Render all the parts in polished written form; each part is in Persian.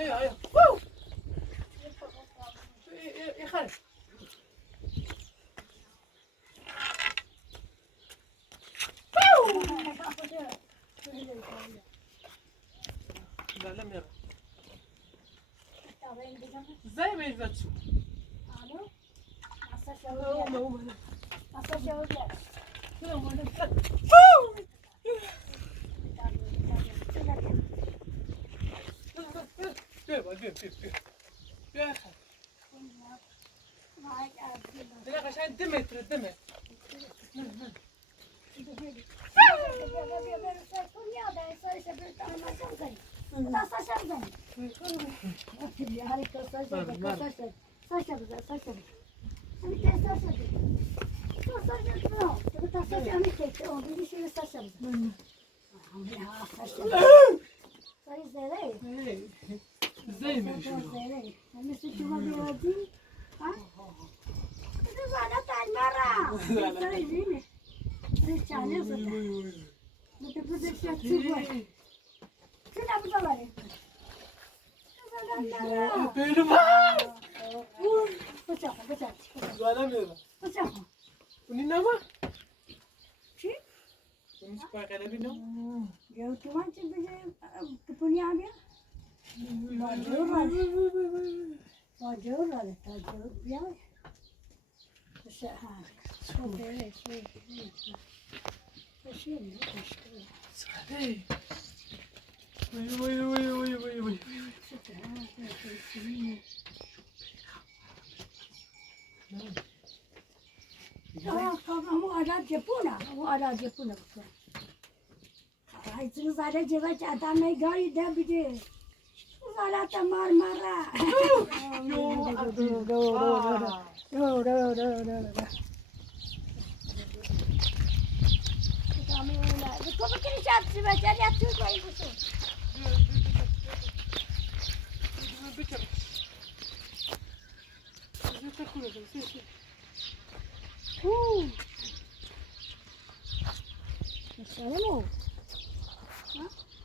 هيا يا خالد لا لم يرى ازاي ما يزاتشو يا اخي لا عشان دمت زي ما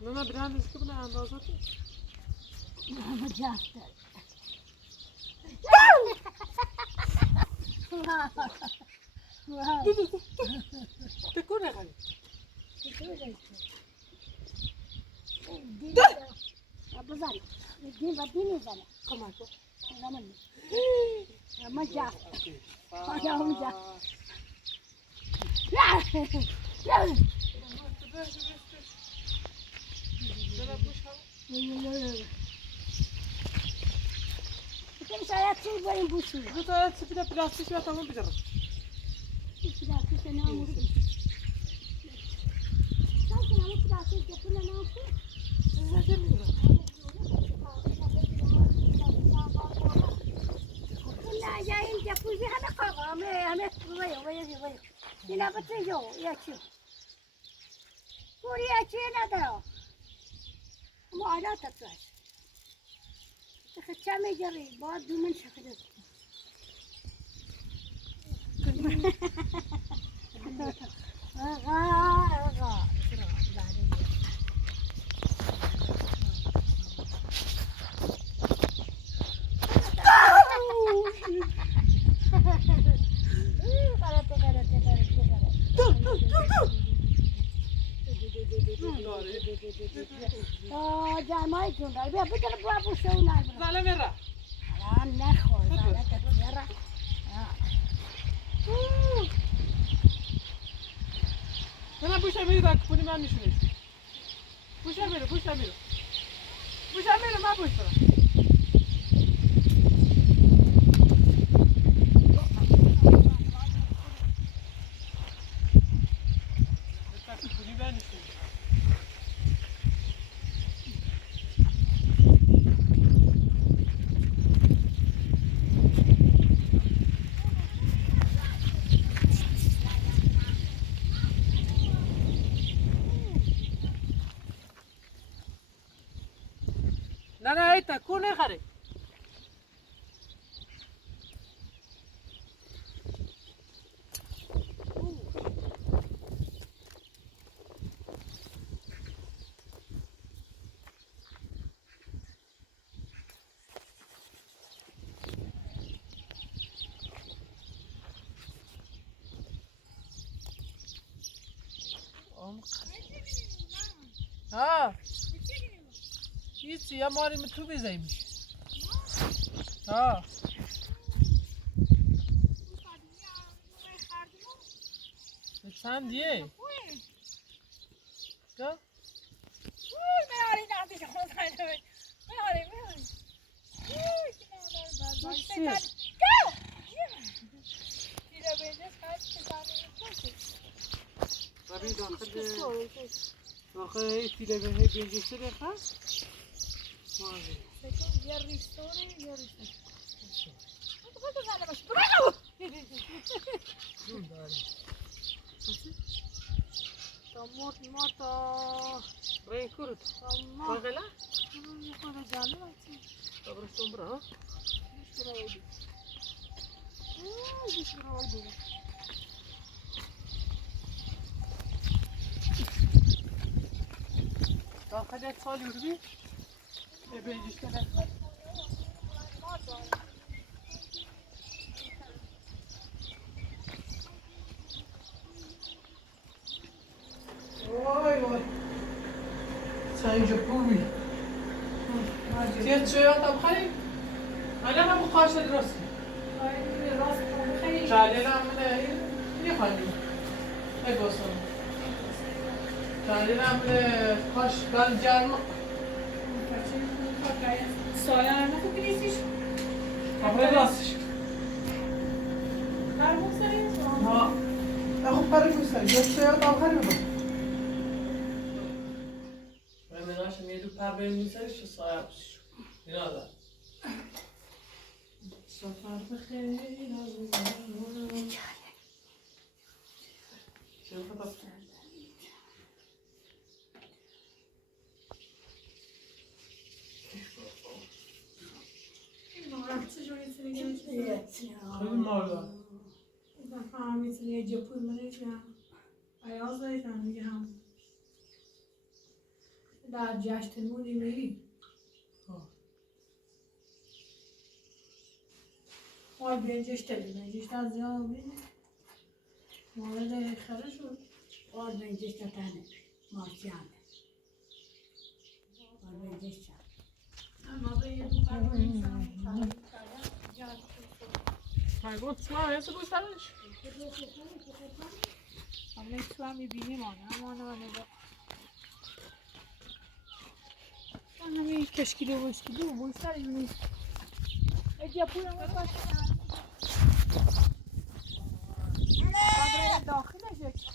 Nana biraz sıkı bana anlatı. Tekune hali. Abuzan. Din zana. Kamato. Zaman. Maja. Maja maja. Kim saya tu boleh busu. Bu da sepeda plastik ya tamam bir taraf. Plastik ne amur. Sanki ama plastik yapılan ne yapıyor? Zaten mi? Ina yayin jacuzzi hana kaga hame vaya. Ina batın yo yaçı. Kuri yaçı ne da? Ama ala tatlar. Kaçame jari, बहुत दुमन शकले. Jamai tunda, biar betul buat pusau nak. Zala merah. Anak orang tak merah. Sana bu şamiri bak bunu ben düşünüyorum. Bu şamiri. Bu şamiri ma bu sana. Bunu ben düşünüyorum. Nana ita kune khare. ها هیچی یا ماری من تو بیزایمیش ها چند دیه یا ببین داخل هی تیله به هی بینجسته بخواه یه ریستوره یه ریستوره جون داری تا مرتا برای کرد تا ما بغلا یه خود جالب هستی برستون برا بیش برای دی بیش برای دی داخل یک سالی بی یه بینجسته بخواه وای وای سنج خوبی تیه چه هم خیلی من هم بخواهش درستی تعلیل هم یه خواهیم نگوستم تعلیل هم کاش بل جرم ساله هم نکو بریزیش همه راستش برمون سریم ها خب پره بستن یه چه هم خیلی ببین مناشم یه دو پر بین میسرش و سایه بسیشو اینا دار سفر بخیر چه خطا خیلی مال دار میتونی یه جپور منش هم ایاز دایشن دیگه هم در جشتمونی میری مال بینجش تلی بینجش تا زیاد بینه مورد خره شد مال بینجش تا تنه مارچیانه مال بینجش تا اما به یه دو پر بینجش من گفت چما هست بستنش همه تو هم میبینیم آنه با من همین کشکیده و اشکیده و بایستر یونی اگه پول هم باش قبره داخلش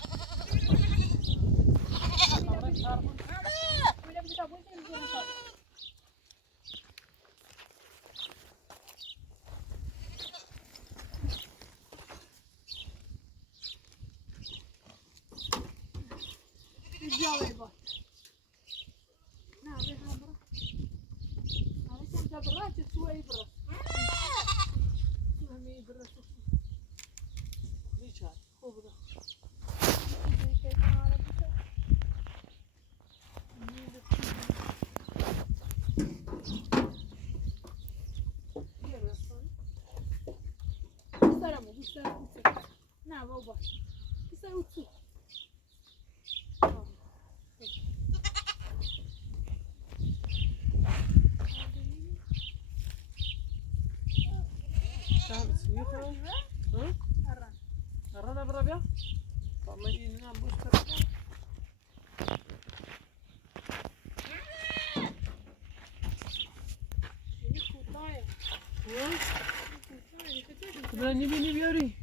جاوی باش نه به هم برو همه کم برا چه تو ای برو تو همه برو بیچار خوب ده نه بابا بیسته او تو شامل سنيخة ها الرنا بربيع طب این هم بوش بدنا نبي نبياري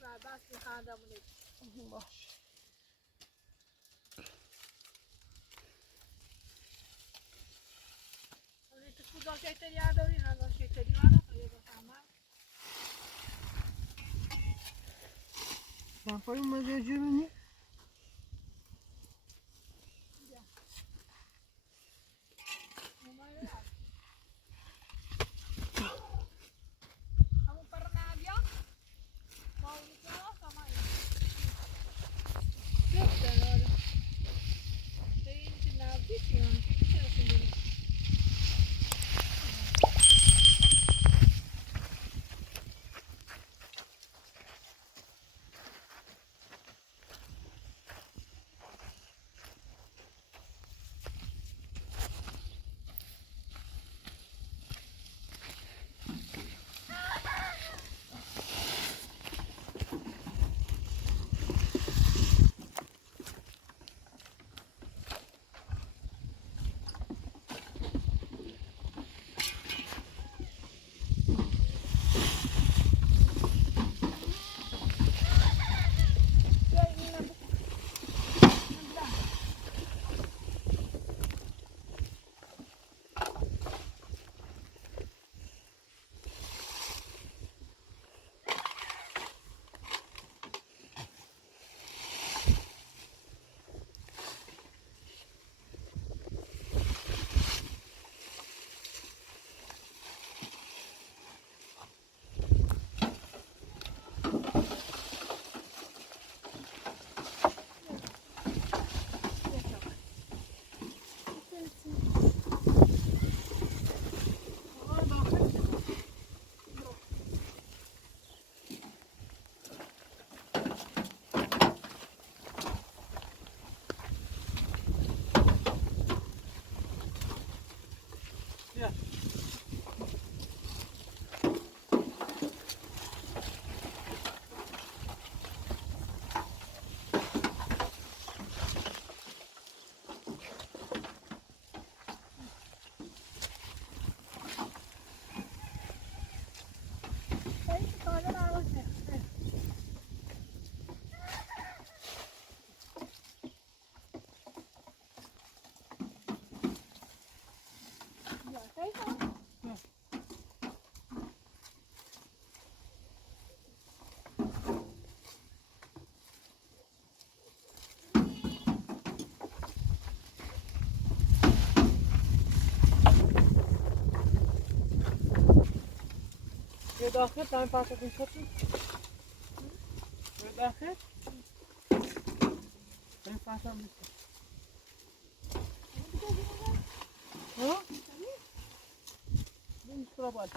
بفرد بس میخندمونه باش. تو کجا شیطری هم داری هنگام شیطری من خیلی بفهمم بافایی اومده جه بینی؟ همون پر نبیا ما اونی که آسا من گفتن آره به این که نبدیشی هم که میشه رسیم یه داخل دارم پاکت می‌کنم. یه داخل. این پاکت می‌کنم. ها؟ این شرابات.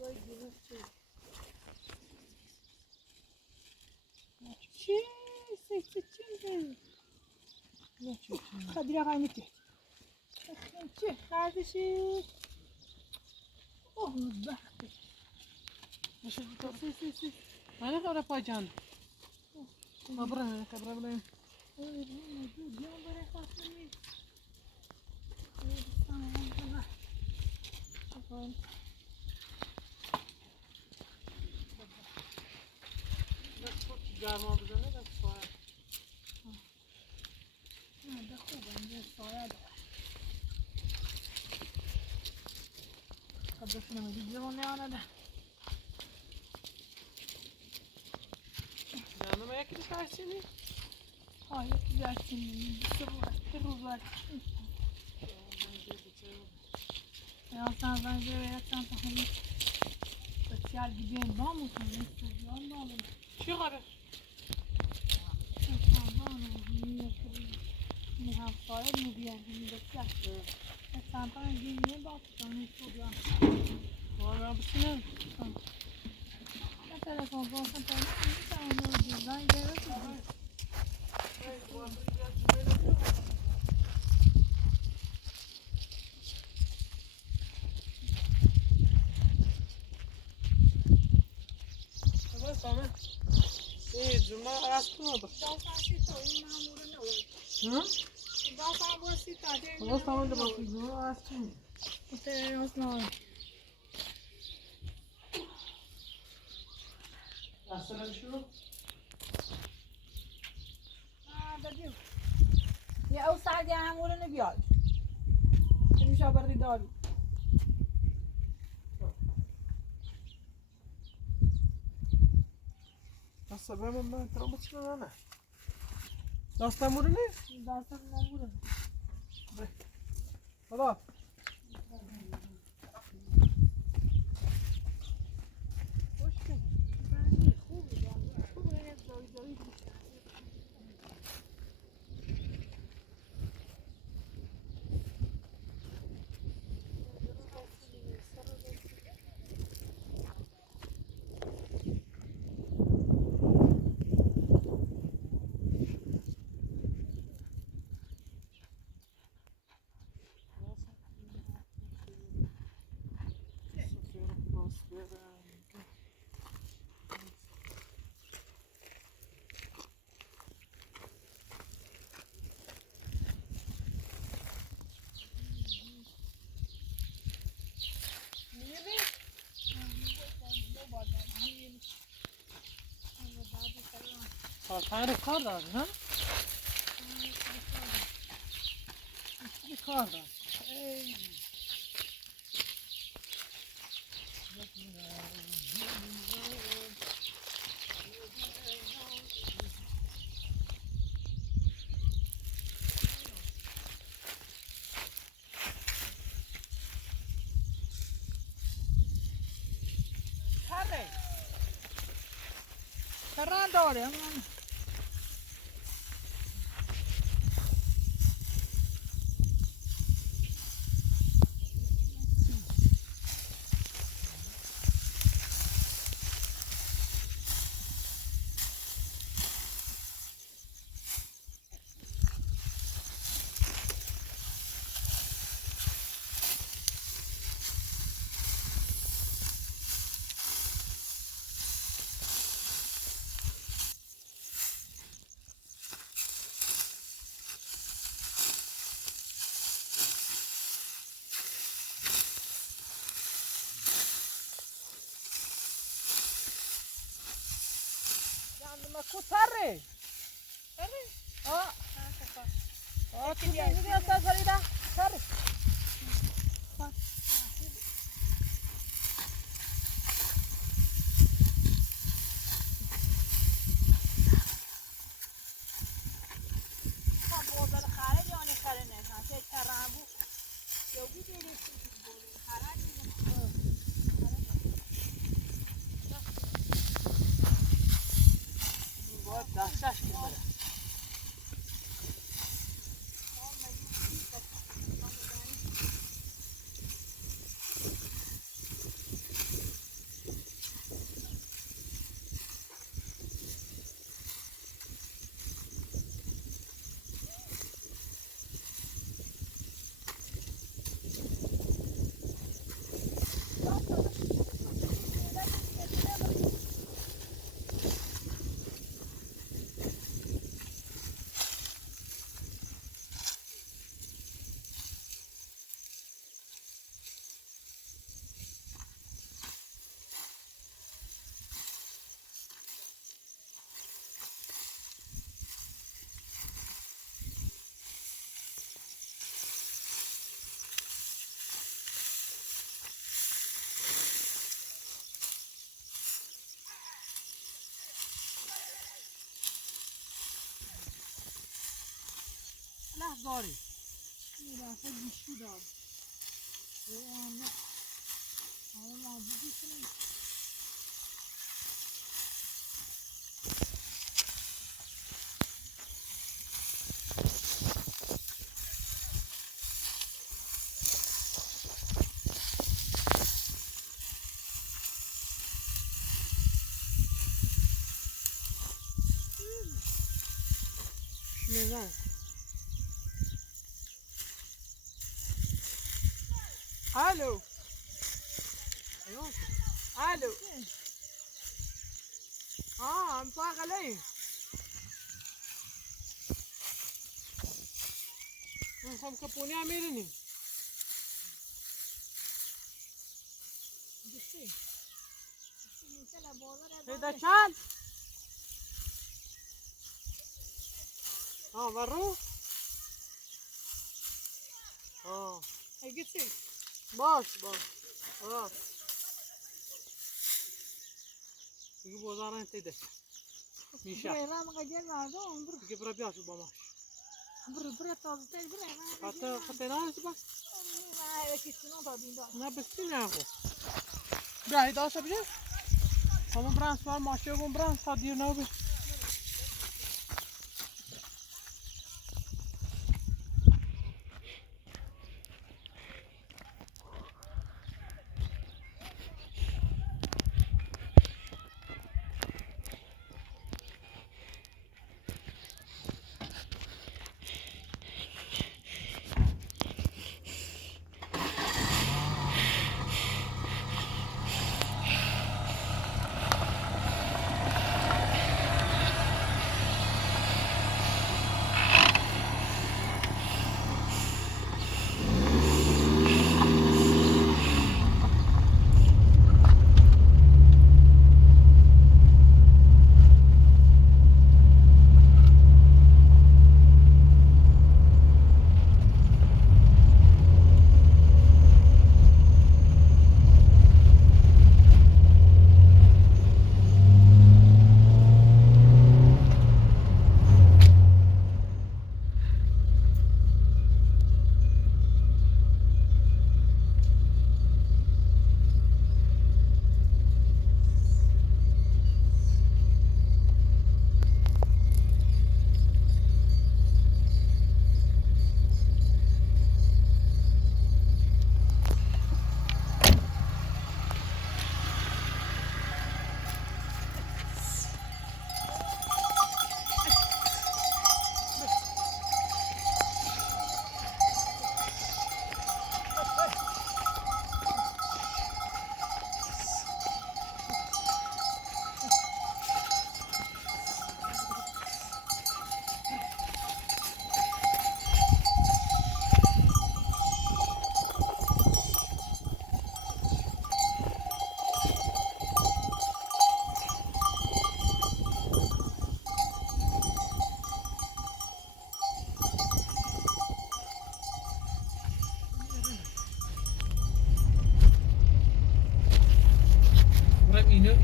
وای دیگه چی؟ چی؟ خدی را قایمه چه خردشی اوه بخته نشد تو من خبر پاجان خبره بله بیام برای خواستنی گرما بزنه دست ساعت نه ده خوبه اینجا سایه داره خب بشنم دید زمان نیانه جانم یکی ترسینی ها یکی برچینی که روز برچینی یا زنجیره باید چند تا همین بسیار گیدیم با موتون نیست جان بالون چی خبر؟ این همسایه میبین این بسیار چند تا گیدیم با موتون نیست جان من بسینم من تلفن باشم تا نمیتونم دیزاین گرفتم Tamam. İyi, cuma arası oldu. Hı? Tamam, tamam da bakın, cuma arası mı? Aslan bir şey yok. یه او سرگه همونه نبیاد این شابردی داری Nasıl ben tamam açıyorum ama. Dastan bunu ne? داستان نمونه Baba. خوش کن بندی خوبی داری خوبه یه داری داری Tane kar da ha? Bir kar da. کران داره اما Ma kutare. Ah. Ah, tu ne sta salida. Tare. Dahşaş gibi. داری میرفه گوشی داد آنه آنه موجودی کنیم میزن الو الو هم فاقلين هم كابوني عميرني گوشی میتونه باور هيدا شان برو گوشی باش دیگه بازار انتیده میشه برای ما گل مردم برو دیگه برا بیاشو با ماش برو تازه تر برو حتی نه بس نه یکیشونو دادیم داد نه بسی نه خب بیا هیدا آسا بجه همون بران سوار ماشه بون بران تا دیر نو بی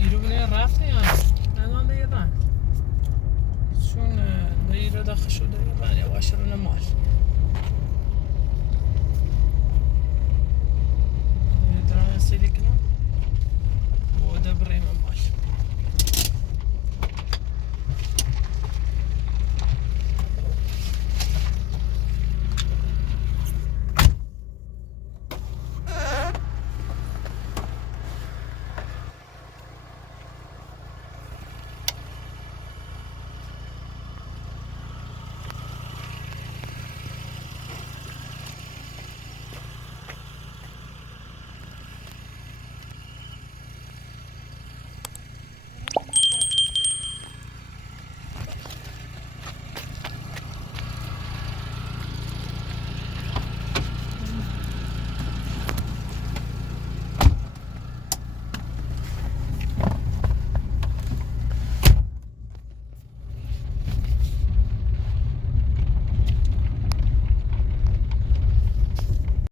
ایرو بینه رفته یا نه دیگه چون دیگه داخل شده یواش رو نمال